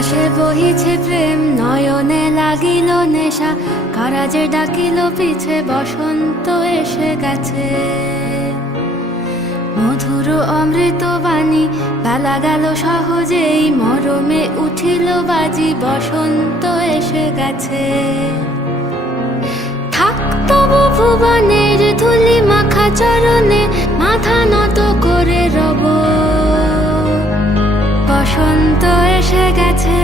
বাতাসে বহিছে প্রেম, নয়নে লাগিল নেশা, কারাজে ডাকিল পিছে, বসন্ত এসে গেছে। মধুর অমৃত বাণী, বেলা গেল সহজেই, মরমে উঠিল বাজি, বসন্ত এসে গেছে। থাক তবু ভুবনের ধুলি মাখা চরণে, মাথা নত করে রব। বসন্ত এসে গেছে,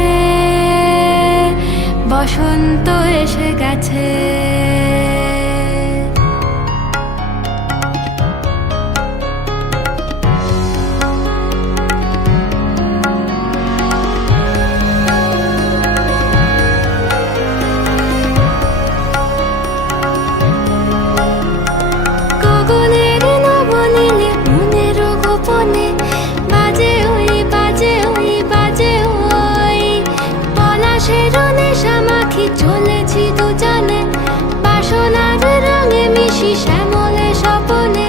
বসন্ত এসে গেছে। গগনের নবনীলে, মনের গোপনে, বাজে ওই বাজে ওই বাজে ওই। পলাশের নেশা মাখি চলেছি দুজনে, বাসনার রঙে মিশি শ্যামলে স্বপনে।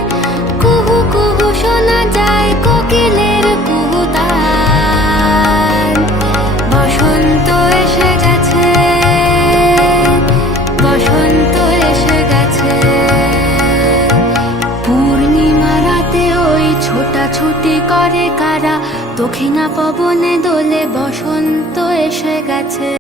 কুহু কুহু শোনা যায় কোকিলের কুহুতান। বসন্ত এসে গেছে, বসন্ত এসে গেছে। পূর্ণিমা রাতে ওই ছোটাছুটি করে কারা, দক্ষিণা পবনে দোলে, বসন্ত এসে গেছে।